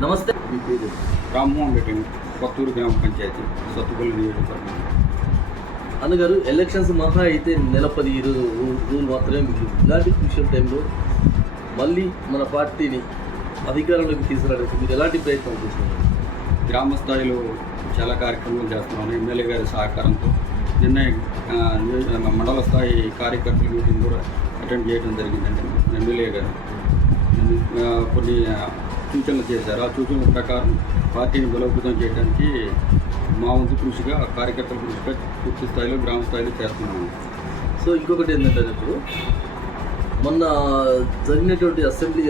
నమస్తే. రామ్మోహన్ రెడ్డి, కొత్తూరు గ్రామ పంచాయతీ, సత్తుపల్లి నియోజకవర్గం. అన్నగారు, ఎలక్షన్స్ మహా అయితే నెల 10 రోజులు మాత్రమే మిగిలింది. ఇలాంటి క్రూషియల్ టైంలో మళ్ళీ మన పార్టీని అధికారంలోకి తీసుకురావడానికి మీరు ఎలాంటి ప్రయత్నం చేస్తున్నారు? గ్రామ స్థాయిలో చాలా కార్యక్రమాలు చేస్తున్నాను. ఎమ్మెల్యే గారి సహకారంతో నిన్న మండల స్థాయి కార్యకర్తల మీటింగ్ కూడా అటెండ్ చేయడం జరిగిందండి. ఎమ్మెల్యే గారు కొన్ని సూచనలు చేశారు. ఆ సూచనల ప్రకారం పార్టీని బలోపేతం చేయడానికి మా వంతు కృషిగా, కార్యకర్తల కృషిగా పూర్తి స్థాయిలో గ్రామ స్థాయిలో చేస్తున్నాము. సో ఇంకొకటి ఏంటంటే, ఇప్పుడు మొన్న జరిగినటువంటి అసెంబ్లీ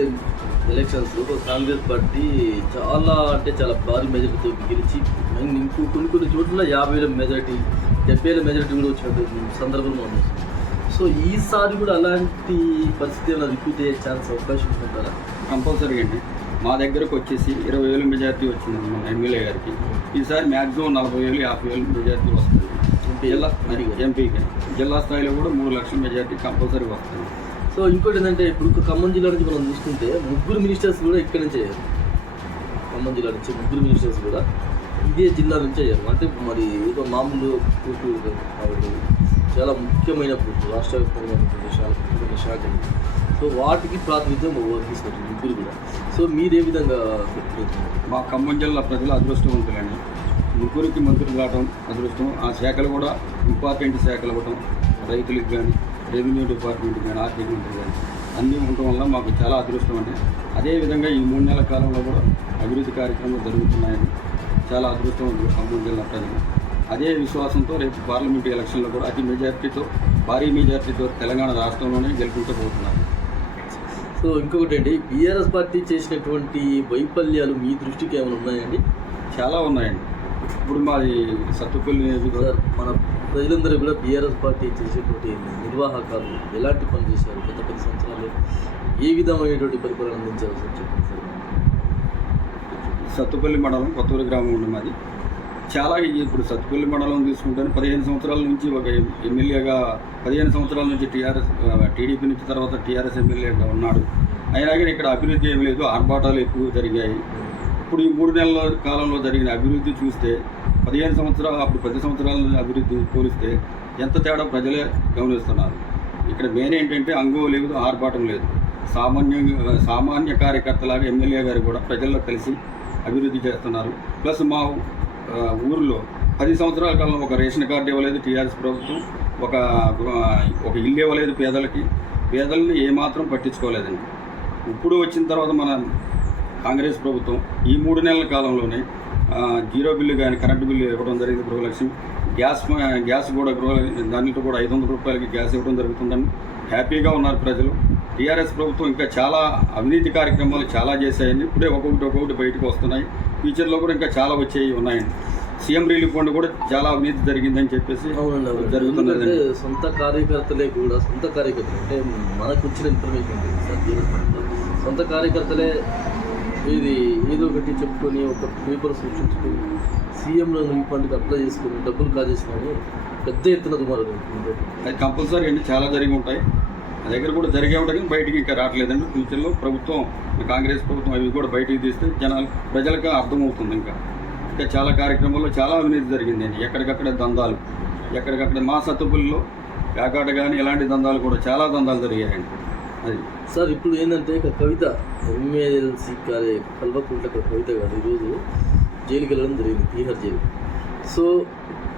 ఎలక్షన్స్లో కాంగ్రెస్ పార్టీ చాలా భారీ మెజారిటీతో గెలిచి కొన్ని చోట్ల 50,000 మెజారిటీ, 70,000 మెజారిటీ కూడా వచ్చినటువంటి సందర్భం మనం చూస్తాం. సో ఈసారి కూడా అలాంటి పరిస్థితి ఏమైనా రిపీట్ అయ్యే ఛాన్స్ అవకాశం ఉంటుంటారా? కంపల్సరీ అండి. మా దగ్గరకు వచ్చేసి 20,000 మెజారిటీ వచ్చింది మన ఎమ్మెల్యే గారికి. ఈసారి మ్యాక్సిమం 40,000, 50,000 మెజారిటీ వస్తుంది. ఎంపీకి జిల్లా స్థాయిలో కూడా 3 లక్షల మెజారిటీ కంపల్సరీ వస్తుంది. సో ఇంకోటి ఏంటంటే, ఇప్పుడు ఖమ్మం జిల్లా నుంచి మనం చూసుకుంటే 3 మినిస్టర్స్ కూడా ఇక్కడి నుంచే అయ్యారు. ఖమ్మం జిల్లా నుంచి 3 మినిస్టర్స్ కూడా ఇదే జిల్లా నుంచి అయ్యారు. అంటే మరి ఏదో మామూలు పోటీ కాబట్టి చాలా ముఖ్యమైన పోటీ, రాష్ట్ర వ్యాప్తంగా చాలా ముఖ్యమైన శాఖ. సో వాటికి ప్రాతినిధ్యం వహిస్తున్నారు 3 కూడా. సో మీరు ఏ విధంగా చెప్తున్నారు? మా ఖమ్మం జిల్లా ప్రజలు అదృష్టవంతులండి. 3కి మంత్రులు కావడం అదృష్టం. ఆ శాఖలు కూడా ఇంపార్టెంట్ శాఖలు అవ్వటం, రైతులకు కానీ, రెవెన్యూ డిపార్ట్మెంట్ కానీ, ఆర్టీమెంట్ కానీ అన్నీ ఉండటం వల్ల మాకు చాలా అదృష్టం అండి. అదేవిధంగా ఈ 3 నెలల కాలంలో కూడా అభివృద్ధి కార్యక్రమాలు జరుగుతున్నాయని చాలా అదృష్టం ఉంది ఖమ్మం జిల్లా ప్రజలు. అదే విశ్వాసంతో రేపు పార్లమెంటు ఎలక్షన్లో కూడా భారీ మెజార్టీతో తెలంగాణ రాష్ట్రంలోనే గెలుపుకోబోతున్నారు. సో ఇంకొకటి అండి, బీఆర్ఎస్ పార్టీ చేసినటువంటి వైఫల్యాలు మీ దృష్టికి ఏమైనా ఉన్నాయండి? చాలా ఉన్నాయండి. ఇప్పుడు మాది సత్తుపల్లి నియోజకవర్గం. మన ప్రజలందరూ కూడా బీఆర్ఎస్ పార్టీ చేసేటువంటి నిర్వాహకాలు ఎలాంటి పని చేశారు? గత 10 సంవత్సరాలు ఏ విధమైనటువంటి పరిపాలన అందించారు సార్, చెప్పండి సార్. సత్తుపల్లి మండలం, కొత్తూరు గ్రామం ఉంది మాది. చాలా ఇప్పుడు సత్తుపల్లి మండలం తీసుకుంటే 15 సంవత్సరాల నుంచి ఒక ఎమ్మెల్యేగా, 15 సంవత్సరాల నుంచి టీడీపీ నుంచి తర్వాత టీఆర్ఎస్ ఎమ్మెల్యేగా ఉన్నాడు. అయినా కానీ ఇక్కడ అభివృద్ధి ఏమి లేదు, ఆర్భాటాలు ఎక్కువ జరిగాయి. ఇప్పుడు ఈ 3 నెలల కాలంలో జరిగిన అభివృద్ధి చూస్తే 10 సంవత్సరాల అభివృద్ధి పోలిస్తే ఎంత తేడా ప్రజలే గమనిస్తున్నారు. ఇక్కడ మెయిన్ ఏంటంటే అంగం లేదు, ఆర్భాటం లేదు. సామాన్య కార్యకర్తలాగా ఎమ్మెల్యే గారు కూడా ప్రజల్లో కలిసి అభివృద్ధి చేస్తున్నారు. ప్లస్ మా ఊరిలో 10 సంవత్సరాల కాలంలో ఒక రేషన్ కార్డు ఇవ్వలేదు టీఆర్ఎస్ ప్రభుత్వం, ఒక ఇల్లు ఇవ్వలేదు పేదలని ఏమాత్రం పట్టించుకోలేదండి. ఇప్పుడు వచ్చిన తర్వాత మన కాంగ్రెస్ ప్రభుత్వం ఈ 3 నెలల కాలంలోనే 0 బిల్లు కానీ, కరెంటు బిల్లు ఇవ్వడం జరిగింది. గృహలక్ష్మి గ్యాస్ కూడా దానితో కూడా 500 రూపాయలకి గ్యాస్ ఇవ్వడం జరుగుతుందని హ్యాపీగా ఉన్నారు ప్రజలు. టీఆర్ఎస్ ప్రభుత్వం ఇంకా చాలా అవినీతి కార్యక్రమాలు చాలా చేశాయండి. ఇప్పుడే ఒక్కొక్కటి బయటకు వస్తున్నాయి. ఫ్యూచర్లో కూడా ఇంకా చాలా వచ్చేవి ఉన్నాయండి. సీఎం రిలీఫ్ ఫండ్ కూడా చాలా అవినీతి జరిగిందని చెప్పేసి జరుగుతున్నది. సొంత కార్యకర్తలే అంటే మనకు వచ్చిన ఇన్ఫర్మేషన్ సొంత కార్యకర్తలే ఏదో ఒకటి చెప్పుకొని ఒక పేపర్ సృష్టించుకొని సీఎంలో రిలీఫ్ ఫండ్కి అప్లై చేసుకొని డబ్బులు కాజేసినాయని పెద్ద ఎత్తున దుమారం. అది కంపల్సరీ అండి, చాలా జరిగి ఉంటాయి. నా దగ్గర కూడా జరిగే ఉంటాయి కానీ బయటికి ఇంకా రావట్లేదండి. ఫ్యూచర్లో ప్రభుత్వం, కాంగ్రెస్ ప్రభుత్వం అవి కూడా బయటికి తీస్తే ప్రజలకు అర్థమవుతుంది. ఇంకా చాలా కార్యక్రమాల్లో చాలా అవినీతి జరిగిందండి. ఎక్కడికక్కడ దందాలు, ఎక్కడికక్కడ మా సత్తుపల్లిలో పేకాట కానీ ఇలాంటి దందాలు కూడా చాలా దందాలు జరిగాయండి. అది సార్, ఇప్పుడు ఏంటంటే కవిత ఎమ్మెల్సీ కల్వకుంట్ల కవిత గారు ఈరోజు జైలుకి వెళ్ళడం జరిగింది, Tihar jail. So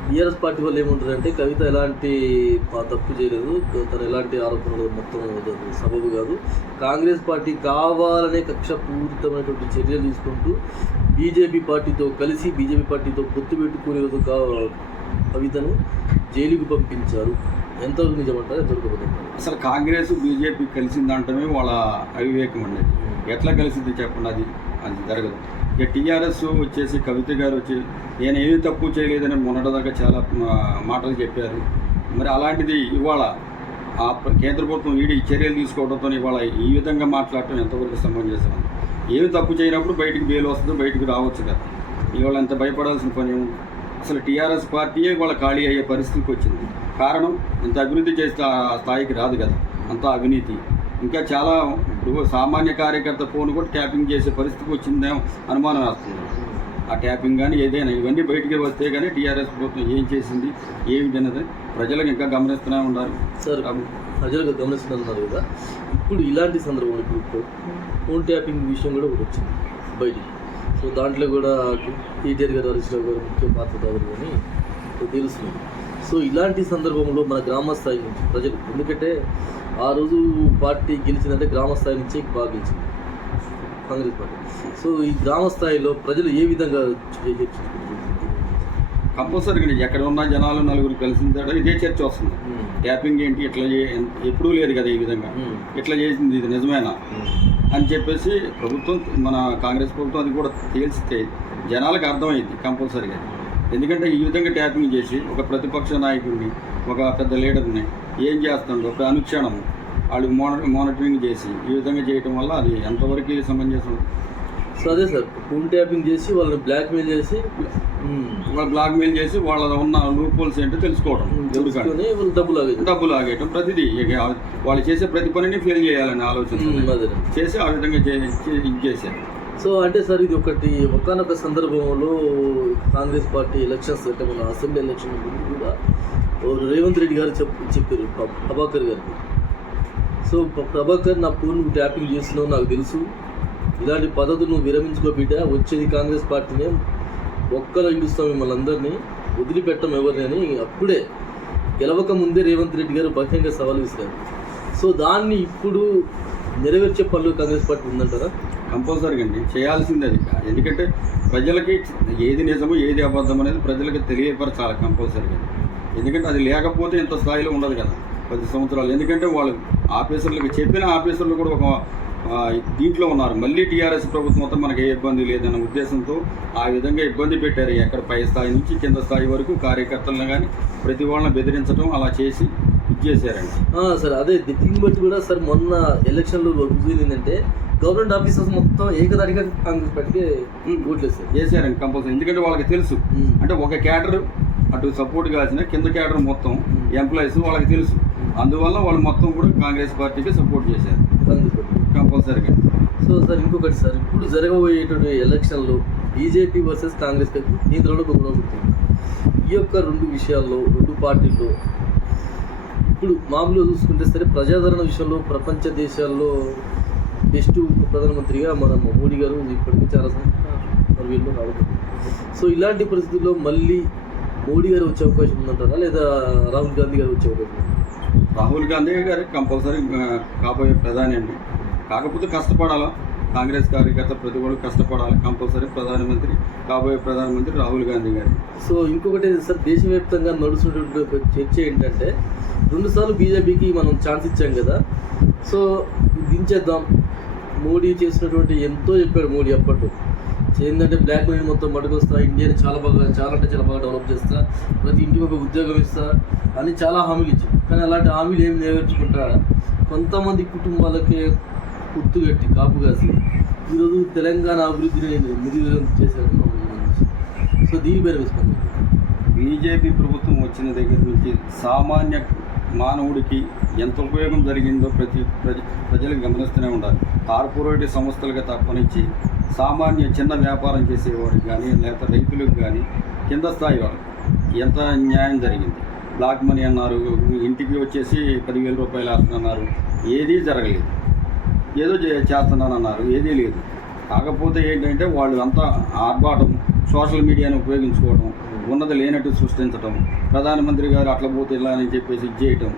BRS party వాళ్ళు ఏమంటారంటే, కవిత ఎలాంటి తప్పు చేయలేదు, తను ఎలాంటి ఆరోపణలు మొత్తం సబబు కాదు, కాంగ్రెస్ పార్టీ కావాలనే కక్షపూరితమైనటువంటి చర్యలు తీసుకుంటూ బీజేపీ పార్టీతో పొత్తు పెట్టుకునే కవితను జైలుకు పంపించారు. ఎంతవరకు నిజమంటారు, ఎంతవరకు అబద్ధమంటారు? అసలు కాంగ్రెస్ బీజేపీ కలిసిందంటమే వాళ్ళ అవివేకం అండి. ఎట్లా కలిసింది చెప్పండి, అది జరగదు. ఇక టీఆర్ఎస్ వచ్చేసి కవిత గారు వచ్చి నేను ఏమీ తప్పు చేయలేదని మొన్నటిదాకా చాలా మాటలు చెప్పారు. మరి అలాంటిది ఇవాళ ఆ కేంద్ర ప్రభుత్వం చర్యలు తీసుకోవడంతో ఇవాళ ఈ విధంగా మాట్లాడటం ఎంతవరకు సమంజసం? ఏమి తప్పు చేయనప్పుడు బయటికి బెయిల్ వస్తుందో బయటికి రావచ్చు కదా. ఇవాళ ఎంత భయపడాల్సిన పని ఉంది? అసలు టీఆర్ఎస్ పార్టీయే ఇవాళ ఖాళీ అయ్యే పరిస్థితికి వచ్చింది. కారణం ఇంత అభివృద్ధి చేస్తే ఆ స్థాయికి రాదు కదా, అంతా అవినీతి. ఇంకా చాలా ఇప్పుడు సామాన్య కార్యకర్త ఫోన్ కూడా ట్యాపింగ్ చేసే పరిస్థితికి వచ్చిందేమో అనుమానం వేస్తుంది. ఆ ట్యాపింగ్ కానీ ఏదైనా ఇవన్నీ బయటికి వస్తే కానీ టీఆర్ఎస్ ప్రభుత్వం ఏం చేసింది ఏమి తిన్నది ప్రజలకు ఇంకా గమనిస్తూనే ఉన్నారు సార్. ప్రజలకు గమనిస్తున్నారు కదా, ఇప్పుడు ఇలాంటి సందర్భంలో ఇప్పుడు ఫోన్ ట్యాపింగ్ విషయం కూడా ఒకటి వచ్చింది బయటికి. సో దాంట్లో కూడా కేటీఆర్ గారు హరీష్ రావు గారు ముఖ్య పాత్రదారులు అని తెలుస్తుంది. సో ఇలాంటి సందర్భంలో మన గ్రామ స్థాయి నుంచి ప్రజలు, ఎందుకంటే ఆ రోజు పార్టీ గెలిచిందంటే గ్రామ స్థాయి నుంచే బాగా గెలిచింది కాంగ్రెస్ పార్టీ. సో ఈ గ్రామ స్థాయిలో ప్రజలు ఏ విధంగా కంపల్సరీగా ఎక్కడ ఉన్న జనాలు నలుగురు కలిసిన ఇదే చర్చ వస్తుంది. ట్యాపింగ్ ఏంటి ఇట్లా ఎప్పుడూ లేదు కదా ఈ విధంగా, ఇట్లా చేసింది ఇది నిజమేనా అని చెప్పేసి ప్రభుత్వం, మన కాంగ్రెస్ ప్రభుత్వం అది కూడా తేల్చితే జనాలకు అర్థమైంది కంపల్సరీగా. ఎందుకంటే ఈ విధంగా ట్యాపింగ్ చేసి ఒక ప్రతిపక్ష నాయకుడిని, ఒక పెద్ద లీడర్ని ఏం చేస్తుండో ఒక అనుక్షణం వాళ్ళు మానిటరింగ్ చేసి ఈ విధంగా చేయటం వల్ల అది ఎంతవరకు సమంజసం. సో అదే సార్, ఫోన్ ట్యాపింగ్ చేసి వాళ్ళని బ్లాక్మెయిల్ చేసి వాళ్ళ ఉన్న లూప్ హోల్స్ ఏంటో తెలుసుకోవడం, డబ్బులు ఆగేయటం, ప్రతిదీ వాళ్ళు చేసే ప్రతి పనిని ఫెయిల్ చేయాలని ఆలోచన చేసి ఆ విధంగా చేశారు. సో అంటే సార్ ఇది ఒకనొక సందర్భంలో కాంగ్రెస్ పార్టీ ఎలక్షన్స్ అంటే మన అసెంబ్లీ ఎలక్షన్ ముందు కూడా రేవంత్ రెడ్డి గారు చెప్పారు ప్రభాకర్ గారికి. సో ప్రభాకర్, నా ఫోన్ నువ్వు ట్యాపింగ్ చేస్తున్నావు నాకు తెలుసు, ఇలాంటి పద్ధతులు నువ్వు విరమించుకో బిడ్డ, వచ్చేది కాంగ్రెస్ పార్టీనే, ఒక్కరు ఇస్తాం మిమ్మల్ని అందరినీ, వదిలిపెట్టం ఎవరిని అని అప్పుడే గెలవక ముందే రేవంత్ రెడ్డి గారు బహిరంగ సవాలు ఇస్తారు. సో దాన్ని ఇప్పుడు నెరవేర్చే పనులు కాంగ్రెస్ పార్టీ ఉందంటారా? కంపల్సరీగా అండి, చేయాల్సిందే అది. ఎందుకంటే ప్రజలకి ఏది నిజమో ఏది అబద్ధం అనేది ప్రజలకి తెలియపరచాలి కంపల్సరీగా. ఎందుకంటే అది లేకపోతే ఇంత స్థాయిలో ఉండదు కదా 10 సంవత్సరాలు. ఎందుకంటే వాళ్ళు ఆఫీసర్లకు చెప్పిన ఆఫీసర్లు కూడా ఒక దీంట్లో ఉన్నారు. మళ్ళీ టీఆర్ఎస్ ప్రభుత్వం మొత్తం మనకి ఏ ఇబ్బంది లేదన్న ఉద్దేశంతో ఆ విధంగా ఇబ్బంది పెట్టారు. ఎక్కడ పై స్థాయి నుంచి కింద స్థాయి వరకు కార్యకర్తలను కానీ ప్రతి వాళ్ళని బెదిరించడం అలా చేసి ఇచ్చేసారండి. సార్ అదే దీన్ని బట్టి కూడా సార్ మొన్న ఎలక్షన్లో రుజువు ఏంటంటే గవర్నమెంట్ ఆఫీసర్స్ మొత్తం ఏకదాటిగా కాంగ్రెస్ పార్టీకి ఓట్లేస్తారు చేశారండి కంపల్సరీ. ఎందుకంటే వాళ్ళకి తెలుసు, అంటే ఒక క్యాడర్ అటు సపోర్ట్ కాల్సిన కింద క్యాడర్ మొత్తం ఎంప్లాయీస్ వాళ్ళకి తెలుసు. అందువల్ల వాళ్ళు మొత్తం కూడా కాంగ్రెస్ పార్టీకి సపోర్ట్ చేశారు కంపల్సరీగా. సో సార్ ఇంకొకటి సార్, ఇప్పుడు జరగబోయేటువంటి ఎలక్షన్లో బీజేపీ వర్సెస్ కాంగ్రెస్ కేంద్రంలో కొనుగోలుతుంది. ఈ యొక్క 2 విషయాల్లో 2 పార్టీల్లో ఇప్పుడు మామూలుగా చూసుకుంటే సరే ప్రజాదరణ విషయంలో ప్రపంచ దేశాల్లో బెస్ట్ ప్రధానమంత్రిగా మన మోడీ గారు ఇప్పటికీ చాలా సర్వేల్లో రావడం. సో ఇలాంటి పరిస్థితుల్లో మళ్ళీ మోడీ గారు వచ్చే అవకాశం ఉందంటారా, లేదా రాహుల్ గాంధీ గారు వచ్చే అవకాశం? రాహుల్ గాంధీ గారు కంపల్సరీ కాబోయే ప్రధాని అండి. కాకపోతే కష్టపడాలా, కాంగ్రెస్ కార్యకర్త ప్రతి ఒక్కరు కష్టపడాలి. కంపల్సరీ ప్రధానమంత్రి కాబోయే ప్రధానమంత్రి రాహుల్ గాంధీ గారు. సో ఇంకొకటి సార్, దేశవ్యాప్తంగా నడుస్తున్నటువంటి చర్చ ఏంటంటే 2 సార్లు బీజేపీకి మనం ఛాన్స్ ఇచ్చాం కదా, సో దించేద్దాం. మోడీ చేసినటువంటి ఎంతో చెప్పాడు మోడీ అప్పట్లో, ఏంటంటే బ్లాక్ మనీ మొత్తం పట్టుకొస్తా, ఇండియాని చాలా బాగా డెవలప్ చేస్తా, ప్రతి ఇంటికి ఒక ఉద్యోగం ఇస్తా అని చాలా హామీలు ఇచ్చారు. కానీ అలాంటి హామీలు ఏమి నెరవేర్చుకుంటా కొంతమంది కుటుంబాలకే గుర్తుగట్టి కాపు కాసి ఈరోజు తెలంగాణ అభివృద్ధిని నిర్వీర్యం చేశారని. సో దీని పేరు వేసుకుంది బీజేపీ ప్రభుత్వం వచ్చిన దగ్గర నుంచి సామాన్య మానవుడికి ఎంత ఉపయోగం జరిగిందో ప్రజలకు గమనిస్తూనే ఉండాలి. కార్పొరేట్ సంస్థలుగా తప్పనిచ్చి సామాన్య చిన్న వ్యాపారం చేసేవాడికి కానీ లేకపోతే రైతులకు కానీ కింద స్థాయి వాళ్ళకి ఎంత న్యాయం జరిగింది. బ్లాక్ మనీ అన్నారు, ఇంటికి వచ్చేసి 10,000 రూపాయలు వేస్తున్నారు, ఏదీ జరగలేదు. ఏదో చేస్తున్నానన్నారు, ఏదీ లేదు. కాకపోతే ఏంటంటే వాళ్ళు అంతా ఆర్భాటం, సోషల్ మీడియాను ఉపయోగించుకోవడం, ఉన్నది లేనట్టు సృష్టించడం, ప్రధానమంత్రి గారు అట్లా పోతే ఇలా అని చెప్పేసి చేయటం,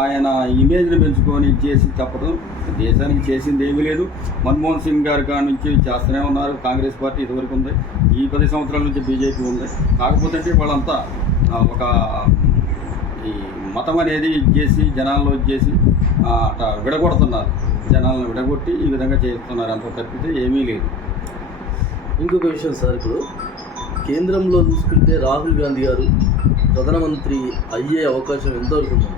ఆయన ఇమేజ్ని పెంచుకొని చేసి చెప్పడం. దేశానికి చేసింది ఏమీ లేదు. మన్మోహన్ సింగ్ గారి కాడ నుంచి చేస్తూనే ఉన్నారు. కాంగ్రెస్ పార్టీ ఇదివరకు ఉంది, ఈ 10 సంవత్సరాల నుంచి బీజేపీ ఉంది. కాకపోతే అంటే వాళ్ళంతా ఒక ఈ మతం అనేది ఇచ్చేసి జనాల్లో ఇచ్చేసి అట్లా విడగొడుతున్నారు, జనాలను విడగొట్టి ఈ విధంగా చేస్తున్నారు. అంత తప్పితే ఏమీ లేదు. ఇంకొక విషయం సార్, ఇప్పుడు కేంద్రంలో చూసుకుంటే రాహుల్ గాంధీ గారు ప్రధానమంత్రి అయ్యే అవకాశం ఎంతవరకు ఉంది?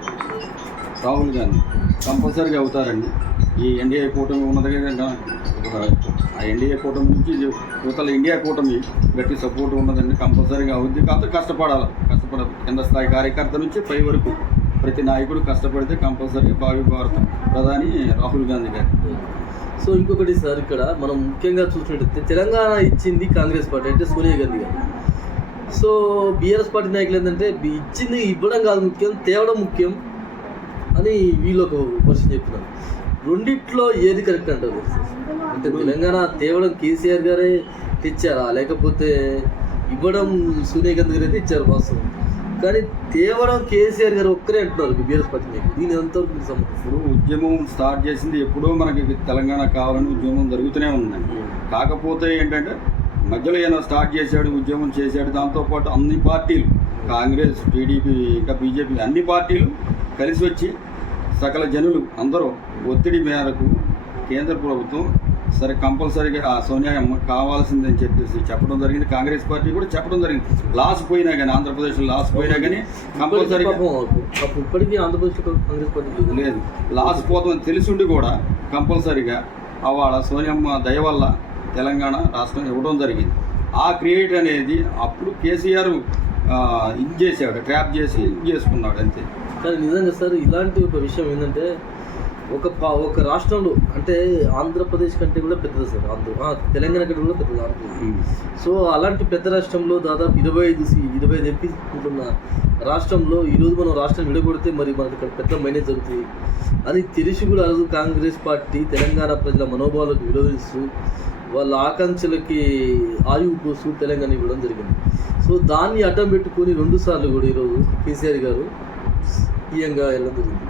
రాహుల్ గాంధీ కంపల్సరీగా అవుతారండి. ఈ ఎన్డీఏ కూటమి ఉన్నది, ఆ ఎన్డీఏ కూటమి నుంచి యువతల ఇండియా కూటమి గట్టి సపోర్ట్ ఉన్నదండి. కంపల్సరీగా అవుద్ది. కాకపోతే కష్టపడాలి. కింద స్థాయి కార్యకర్త నుంచి పై వరకు ప్రతి నాయకుడు కష్టపడితే కంపల్సరీగా భావి భారత ప్రధాని రాహుల్ గాంధీ గారు. సో ఇంకొకటి సార్, ఇక్కడ మనం ముఖ్యంగా చూసినట్టయితే తెలంగాణ ఇచ్చింది కాంగ్రెస్ పార్టీ అంటే సోనియా గాంధీ గారు. సో బీఆర్ఎస్ పార్టీ నాయకులు ఏంటంటే ఇచ్చింది ఇవ్వడం కాదు ముఖ్యం, తేవడం ముఖ్యం అని వీళ్ళు ఒక వర్షన్ చెప్తున్నారు. రెండిట్లో ఏది కరెక్ట్ అంటారు? అంటే తెలంగాణ తేవడం కేసీఆర్ గారే తెచ్చారా, లేకపోతే ఇవ్వడం సోనియా గాంధీ గారు అయితే ఇచ్చారు వాస్తవం, కానీ తేవడం కేసీఆర్ గారు ఒక్కరే అంటున్నారు బీఆర్ఎస్ పార్టీ నాయకులు. దీని ఎంతవరకు సంబంధించి? ఇప్పుడు ఉద్యమం స్టార్ట్ చేసింది ఎప్పుడో మనకి తెలంగాణ కావాలని ఉద్యమం జరుగుతూనే ఉందండి. కాకపోతే ఏంటంటే మధ్యలో ఏమైనా స్టార్ట్ చేశాడు, ఉద్యమం చేశాడు, దాంతోపాటు అన్ని పార్టీలు కాంగ్రెస్, టీడీపీ, ఇంకా బీజేపీ అన్ని పార్టీలు కలిసి వచ్చి సకల జనులు అందరూ ఒత్తిడి మేరకు కేంద్ర ప్రభుత్వం సరే కంపల్సరీగా ఆ సోనియా అమ్మ కావాల్సిందని చెప్పేసి చెప్పడం జరిగింది. కాంగ్రెస్ పార్టీ కూడా చెప్పడం జరిగింది. లాస్ పోయినా కానీ ఆంధ్రప్రదేశ్లో లాస్ పోయినా కానీ కంపల్సరీగా ఇప్పటికీ ఆంధ్రప్రదేశ్లో కాంగ్రెస్ పార్టీ లేదు, లాస్ పోతామని తెలిసిండి కూడా కంపల్సరీగా అవాళ సోనియమ్మ దయ వల్ల తెలంగాణ రాష్ట్రం ఇవ్వడం జరిగింది. ఆ క్రియేట్ అనేది అప్పుడు కేసీఆర్ ఇది చేశాడు, ట్రాప్ చేసి ఇది చేసుకున్నాడు అంతే. కానీ నిజంగా సార్ ఇలాంటి ఒక విషయం ఏంటంటే ఒక రాష్ట్రంలో అంటే ఆంధ్రప్రదేశ్ కంటే కూడా పెద్దది సార్ తెలంగాణ కంటే కూడా పెద్దది ఆంధ్రప్రదేశ్. సో అలాంటి పెద్ద రాష్ట్రంలో దాదాపు 25 ఎంపీ ఉంటున్న రాష్ట్రంలో ఈరోజు మనం రాష్ట్రం విడగొడితే మరి మనకి ఇక్కడ పెద్ద మైనస్ జరుగుతుంది అని తెలిసి కూడా ఆ రోజు కాంగ్రెస్ పార్టీ తెలంగాణ ప్రజల మనోభావాలకు విరోధిస్తూ వాళ్ళ ఆకాంక్షలకి ఆయువు పోస్తూ తెలంగాణ ఇవ్వడం జరిగింది. సో దాన్ని అడ్డం పెట్టుకొని 2 సార్లు కూడా ఈరోజు కేసీఆర్ గారు సీఎంగా వెళ్ళడం జరిగింది.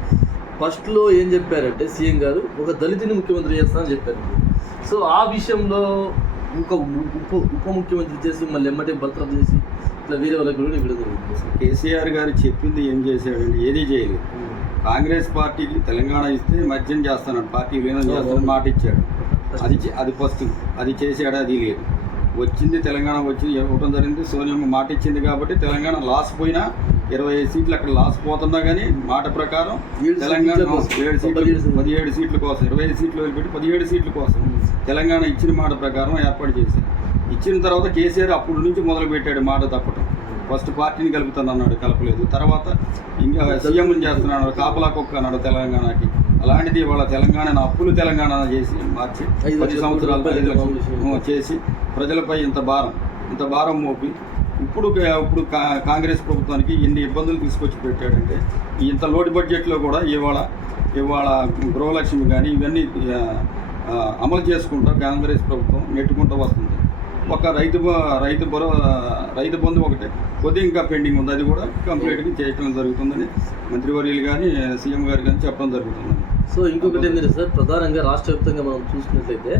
ఫస్ట్లో ఏం చెప్పారంటే సీఎం గారు ఒక దళితుని ముఖ్యమంత్రి చేస్తానని చెప్పారు. సో ఆ విషయంలో ఒక ఉప ముఖ్యమంత్రి చేసి మళ్ళీ ఎమ్మటే బర్తరఫ్ చేసి ఇట్లా వేరే వాళ్ళకి కూడా ఇవ్వడం జరిగింది. కేసీఆర్ గారు చెప్పింది ఏం చేశాడండి? ఏదీ చేయలేదు. కాంగ్రెస్ పార్టీకి తెలంగాణ ఇస్తే మద్యం చేస్తానని పార్టీ విలీనం చేస్తానని మాట ఇచ్చాడు. అది ఫస్ట్ అది చేశాడు, అది లేదు. వచ్చింది తెలంగాణ వచ్చి ఇవ్వడం జరిగింది. సోనియమ్మ మాట ఇచ్చింది కాబట్టి తెలంగాణ లాస్ పోయినా 25 సీట్లు అక్కడ లాస్ పోతున్నా కానీ మాట ప్రకారం తెలంగాణ 17 సీట్ల కోసం 25 సీట్లు వదిలిపెట్టి 17 సీట్ల కోసం తెలంగాణ ఇచ్చిన మాట ప్రకారం ఏర్పాటు చేశారు. ఇచ్చిన తర్వాత కేసీఆర్ అప్పటి నుంచి మొదలు పెట్టాడు మాట తప్పటం. ఫస్ట్ పార్టీని కలుపుతానన్నాడు, కలపలేదు. తర్వాత ఇంకా సీఎంని చేస్తున్నాడు, కాపలా కుక్క అన్నాడు తెలంగాణకి. అలాంటిది వాళ్ళ తెలంగాణను అప్పులు తెలంగాణ చేసి మార్చి 10 సంవత్సరాలు 5 లక్షలు చేసి ప్రజలపై ఇంత భారం మోపి ఇప్పుడు కాంగ్రెస్ ప్రభుత్వానికి ఎన్ని ఇబ్బందులు తీసుకొచ్చి పెట్టాడంటే ఇంత లోటు బడ్జెట్లో కూడా ఇవాళ గృహలక్ష్మి కానీ ఇవన్నీ అమలు చేసుకుంటూ కాంగ్రెస్ ప్రభుత్వం నెట్టుకుంటూ వస్తుంది. ఒక రైతు బంధు ఒకటే కొద్దిగా ఇంకా పెండింగ్ ఉంది, అది కూడా కంప్లీట్గా చేయడం జరుగుతుందని మంత్రివర్యులు కానీ సీఎం గారు కానీ చెప్పడం జరుగుతుందని. సో ఇంకొకటి ఏంటంటే సార్, ప్రధానంగా రాష్ట్ర వ్యాప్తంగా మనం చూసుకున్నట్లయితే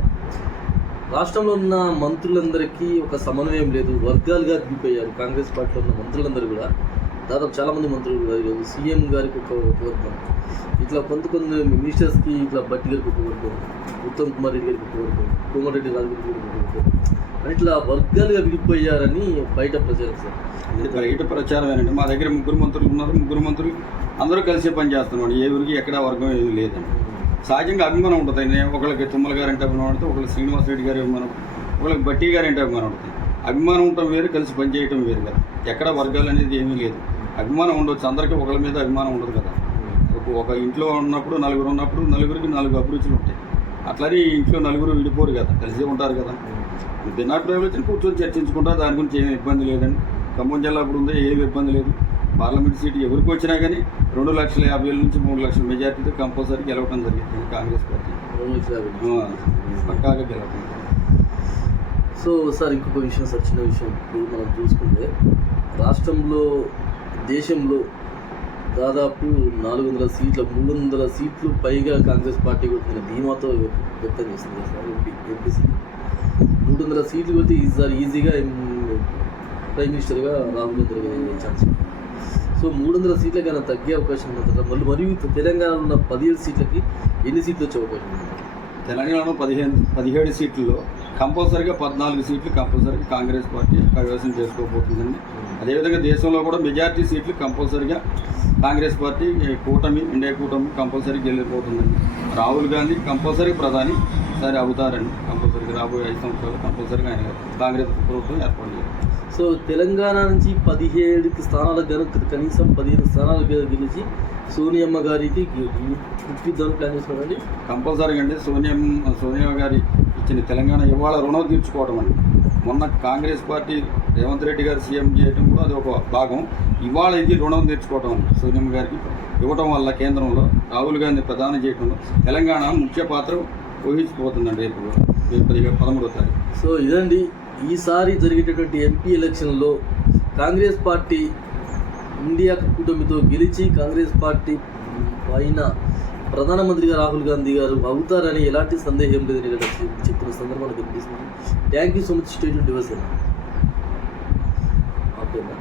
రాష్ట్రంలో ఉన్న మంత్రులందరికీ ఒక సమన్వయం లేదు, వర్గాలుగా దిగిపోయారు. కాంగ్రెస్ పార్టీలో ఉన్న మంత్రులందరూ కూడా దాదాపు చాలామంది మంత్రులు కూడా సీఎం గారికి ఒక వర్గం, ఇట్లా కొంత మినిస్టర్స్కి ఇట్లా బట్టి గారికి ఒక వర్గం, ఉత్తమ్ కుమార్ రెడ్డి గారికి ఒక వర్గం, కోమటిరెడ్డి రాజగోపాల్ గారికి ఒక వర్గం, ఇట్లా వర్గాలుగా విడిపోయారని బయట ప్రచారం సార్. బయట ప్రచారం ఏంటంటే మా దగ్గర 3 మంత్రులు ఉన్నారు, 3 మంత్రులు అందరూ కలిసే పని చేస్తున్నాడు. ఏ ఊరికి ఎక్కడ వర్గం ఏది లేదండి. సహజంగా అభిమానం ఉంటుంది. ఒకళ్ళకి తుమ్మల గారు అంటే అభిమానం ఉంటుంది, ఒకళ్ళకి శ్రీనివాస్ రెడ్డి గారి అభిమానం, ఒకళ్ళకి బట్టి గారు అంటే అభిమానం ఉంటుంది. అభిమానం ఉండటం వేరు, కలిసి పనిచేయటం వేరు కదా. ఎక్కడ వర్గాలు అనేది ఏమీ లేదు. అభిమానం ఉండవచ్చు, అందరికీ ఒకళ్ళ మీద అభిమానం ఉండదు కదా. ఒక ఇంట్లో ఉన్నప్పుడు 4 ఉన్నప్పుడు 4కి 4 అభిరుచులు ఉంటాయి. అట్లనే ఇంట్లో 4 విడిపోరు కదా, కలిసి ఉంటారు కదా. భిన్నాభిప్రాయాలు వచ్చి కూర్చొని చర్చించుకుంటారు, దాని గురించి ఏమి ఇబ్బంది లేదండి. ఖమ్మం జిల్లా ఇప్పుడు ఉందే ఏమి ఇబ్బంది లేదు. పార్లమెంట్ సీటు ఎవరికి వచ్చినా కానీ 2,50,000 నుంచి 3 లక్షల మెజార్టీతో కంపల్సరీ గెలవడం జరిగింది కాంగ్రెస్ పార్టీ. పక్కాగా గెలవడం. సో సార్ ఇంకొక విషయం సార్, చిన్న విషయం. ఇప్పుడు మనం చూసుకుంటే రాష్ట్రంలో దేశంలో దాదాపు 400 సీట్ల 300 సీట్లు పైగా కాంగ్రెస్ పార్టీ కొట్టిన ధీమాతో వ్యక్తం చేస్తుంది సార్. ఎంపీ సీట్లు 300 సీట్లు కొట్టి ఈసారి ఈజీగా ప్రైమ్ మినిస్టర్గా రాహుల్ గాంధీ అయ్యే ఛాన్స్ ఉంది. సో 300 సీట్ల కన్నా తగ్గే అవకాశం ఉంది. మరియు తెలంగాణలో ఉన్న 17 సీట్లకి ఎన్ని సీట్లు వచ్చే అవకాశం ఉంది? తెలంగాణలో 17 సీట్లలో కంపల్సరీగా 14 సీట్లు కంపల్సరీగా కాంగ్రెస్ పార్టీ కైవసం చేసుకోబోతుందండి. అదేవిధంగా దేశంలో కూడా మెజార్టీ సీట్లు కంపల్సరీగా కాంగ్రెస్ పార్టీ కూటమి, ఇండియా కూటమి కంపల్సరీ గెలిపోతుందండి. రాహుల్ గాంధీ కంపల్సరీ ప్రధాని సరే అవుతారండి కంపల్సరీ. ఇక రాబోయే 5 సంవత్సరాలు కంపల్సరీగా ఆయన కాంగ్రెస్ ప్రభుత్వం ఏర్పాటు చేయాలి. సో తెలంగాణ నుంచి 17 స్థానాలకు కనుక కనీసం 15 స్థానాలు గెలిచి సోనియమ్మ గారికి గుర్తిద్దామని ప్లాన్ చేస్తున్నారండి. కంపల్సరీగా అండి సోనియా గారి ఇచ్చిన తెలంగాణ ఇవాళ రుణం తీర్చుకోవడం అండి. మొన్న కాంగ్రెస్ పార్టీ రేవంత్ రెడ్డి గారు సీఎం చేయడం కూడా అది ఒక భాగం. ఇవాళ ఇది రుణం తీర్చుకోవడం అండి. సోనియమ్మ గారికి ఇవ్వటం వల్ల కేంద్రంలో రాహుల్ గాంధీ ప్రధానం చేయడంలో తెలంగాణ ముఖ్య పాత్ర వహించిపోతుందండి రేపు 13వ తారీఖు. సో ఇదండి ఈసారి జరిగేటటువంటి ఎంపీ ఎలక్షన్లో కాంగ్రెస్ పార్టీ ఇండియా కూటమితో గెలిచి కాంగ్రెస్ పార్టీ పైన ప్రధానమంత్రిగా రాహుల్ గాంధీ గారు అవుతారని ఎలాంటి సందేహం లేదని ఇక్కడ చెప్పిన సందర్భాన్ని కనిపిస్తుంది. Thank you so much. State device ఓకేనా.